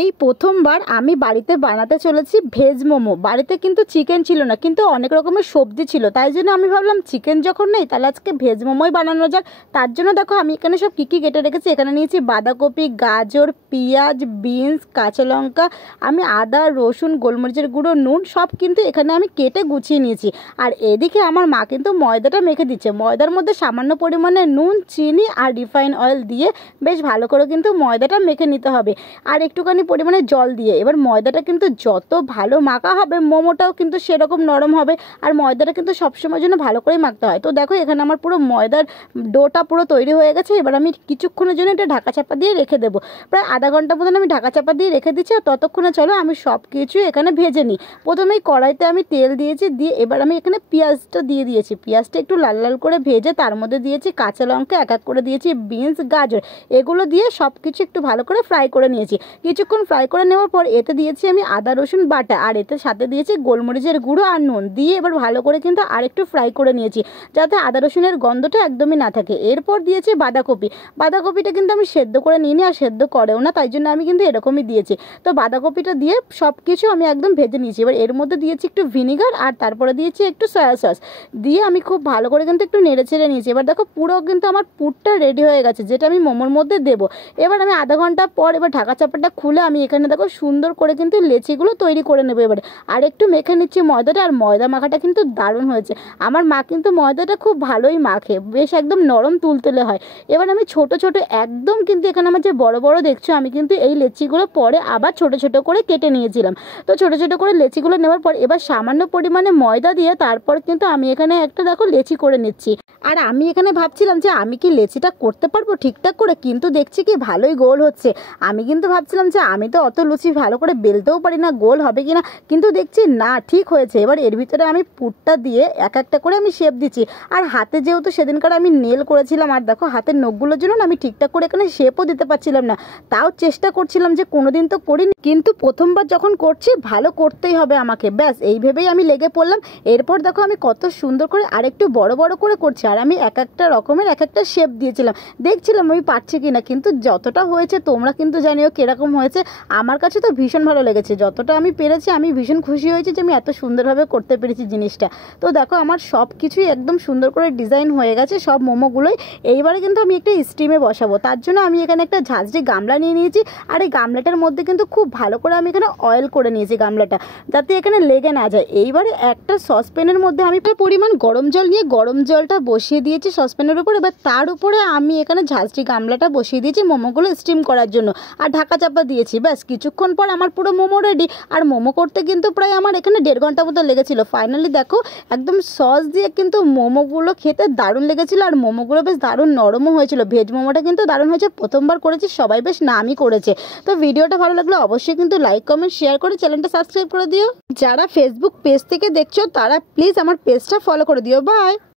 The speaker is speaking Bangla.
এই প্রথমবার আমি বাড়িতে বানাতে চলেছি ভেজ মোমো। বাড়িতে কিন্তু চিকেন ছিল না, কিন্তু অনেক রকমের সবজি ছিল, তাই জন্য আমি ভাবলাম চিকেন যখন নেই তাহলে আজকে ভেজ মোমোই বানানো যাক। তার জন্য দেখো আমি এখানে সব কী কী কেটে রেখেছি। এখানে নিয়েছি বাঁধাকপি, গাজর, পেঁয়াজ, বিনস, কাঁচা লঙ্কা, আমি আদা, রসুন, গোলমরিচের গুঁড়ো, নুন সব কিন্তু এখানে আমি কেটে গুছিয়ে নিয়েছি। আর এদিকে আমার মা কিন্তু ময়দাটা মেখে দিচ্ছে। ময়দার মধ্যে সামান্য পরিমাণে নুন, চিনি আর রিফাইন অয়েল দিয়ে বেশ ভালো করে কিন্তু ময়দাটা মেখে নিতে হবে, আর একটুখানি পরিমাণে জল দিয়ে। এবার ময়দাটা কিন্তু যত ভালো মাখা হবে মোমোটাও কিন্তু সেরকম নরম হবে, আর ময়দাটা কিন্তু সবসময় জন্য ভালো করেই মাখতে হয়। তো দেখো এখানে আমার পুরো ময়দার ডোটা পুরো তৈরি হয়ে গেছে। এবার আমি কিছুক্ষণের জন্য এটা ঢাকা চাপা দিয়ে রেখে দেবো। প্রায় আধা ঘন্টা মতন আমি ঢাকা চাপা দিয়ে রেখে দিচ্ছি। আর ততক্ষণে চলো আমি সব কিছু এখানে ভেজে নিই। প্রথমেই কড়াইতে আমি তেল দিয়েছি, দিয়ে এবার আমি এখানে পেঁয়াজটা দিয়ে দিয়েছি। পেঁয়াজটা একটু লাল লাল করে ভেজে তার মধ্যে দিয়েছি কাঁচা লঙ্কা, এক এক করে দিয়েছি বিনস, গাজর, এগুলো দিয়ে সব কিছু একটু ভালো করে ফ্রাই করে নিয়েছি। কিছুক্ষণ ফ্রাই করে নেওয়ার পর এতে দিয়েছি আমি আদা রসুন বাটা, আর এতে সাথে দিয়েছি গোলমরিচের গুঁড়ো আর নুন দিয়ে এবার ভালো করে কিন্তু আরেকটু ফ্রাই করে নিয়েছি, যাতে আদা রসুনের গন্ধটা একদমই না থাকে। এরপর দিয়েছি বাঁধাকপি। বাঁধাকপিটা কিন্তু আমি সেদ্ধ করে নিইনি, আর সেদ্ধ করেও না, তাই জন্য আমি কিন্তু এরকমই দিয়েছি। তো বাঁধাকপিটা দিয়ে সব কিছু আমি একদম ভেজে নিয়েছি। এবার এর মধ্যে দিয়েছি একটু ভিনিগার, আর তারপরে দিয়েছি একটু সয়া সস দিয়ে আমি খুব ভালো করে কিন্তু একটু নেড়ে চেড়ে নিয়েছি। এবার দেখো পুরো কিন্তু আমার পুরটা রেডি হয়ে গেছে, যেটা আমি মোমোর মধ্যে দেবো। এবার আমি আধা ঘন্টা পর এবার ঢাকা চাপাটা খুলে আমি এখানে দেখো সুন্দর করে কিন্তু লেচিগুলো তৈরি করে নেবো। এবারে আর একটু মেখে নিচ্ছি ময়দাটা, আর ময়দা মাখাটা কিন্তু দারুণ হয়েছে। আমার মা কিন্তু ময়দাটা খুব ভালোই মাখে, বেশ একদম নরম তুলতুলে হয়। এবার আমি ছোট ছোট একদম কিন্তু এখানে আমার যে বড় বড় দেখছো, আমি কিন্তু এই লেচিগুলো পরে আবার ছোট ছোট করে কেটে নিয়েছিলাম। তো ছোট ছোট করে লেচিগুলো নেওয়ার পর এবার সামান্য পরিমাণে ময়দা দিয়ে তারপর কিন্তু আমি এখানে একটা দেখো লেচি করে নিচ্ছি। আর আমি এখানে ভাবছিলাম যে আমি কি লেচিটা করতে পারবো ঠিকঠাক করে, কিন্তু দেখছি কি ভালোই গোল হচ্ছে। আমি কিন্তু ভাবছিলাম যে আমি তো অত লুচি ভালো করে বেলতেও পারি না, গোল হবে কি না, কিন্তু দেখছি না ঠিক হয়েছে। এবার এর ভিতরে আমি পুরটা দিয়ে এক একটা করে আমি শেপ দিচ্ছি। আর হাতে যেহেতু সেদিনকার আমি নেল করেছিলাম, আর দেখো হাতের নখগুলোর জন্য আমি ঠিকঠাক করে এখানে শেপও দিতে পারছিলাম না, তাও চেষ্টা করছিলাম যে কোনোদিন তো করিনি, কিন্তু প্রথমবার যখন করছি ভালো করতেই হবে আমাকে, ব্যাস এই ভেবেই আমি লেগে পড়লাম। এরপর দেখো আমি কত সুন্দর করে আরেকটু বড় বড় করে করছি, আর আমি এক একটা রকমের এক একটা শেপ দিয়েছিলাম, দেখছিলাম আমি পারছি কিনা। কিন্তু যতটা হয়েছে তোমরা কিন্তু জানিও কিরকম হয়েছে। আমার কাছে তো ভীষণ ভালো লেগেছে, যতটা আমি পেরেছি আমি ভীষণ খুশি হয়েছি যে আমি এত সুন্দরভাবে করতে পেরেছি জিনিসটা। তো দেখো আমার সব কিছুই একদম সুন্দর করে ডিজাইন হয়ে গেছে সব মোমোগুলোই। এইবারে কিন্তু আমি একটা স্টিমে বসাবো, তার জন্য আমি এখানে একটা ঝাঁঝরি গামলা নিয়ে নিয়েছি, আর এই গামলাটার মধ্যে কিন্তু খুব ভালো করে আমি এখানে অয়েল করে নিয়েছি গামলাটা, যাতে এখানে লেগে না যায়। এইবারে একটা সসপ্যানের মধ্যে আমি পরিমাণ গরম জল নিয়ে গরম জলটা বসিয়ে দিয়েছি সসপ্যানের উপর। এবার তার উপরে আমি এখানে ঝাঁঝরি গামলাটা বসিয়ে দিয়েছি মোমোগুলো স্টিম করার জন্য, আর ঢাকা চাপা দিয়েছি। ব্যাস কিছুক্ষণ পর আমার পুরো মোমো রেডি। আর মোমো করতে কিন্তু প্রায় আমার এখানে 1.5 ঘন্টা মতো লেগেছিল। ফাইনালি দেখো একদম সস দিয়ে কিন্তু মোমোগুলো খেতে দারুণ লেগেছিল, আর মোমোগুলো বেশ দারুণ নরমও হয়েছিল। ভেজ মোমোটা কিন্তু দারুণ হয়েছে, প্রথমবার করেছি, সবাই বেশ নামই করেছে। তো ভিডিওটা ভালো লাগলে অবশ্যই কিন্তু লাইক কমেন্ট শেয়ার করে চ্যানেলটা সাবস্ক্রাইব করে দিও। যারা ফেসবুক পেজ থেকে দেখছো তারা প্লিজ আমার পেজটা ফলো করে দিও। বাই।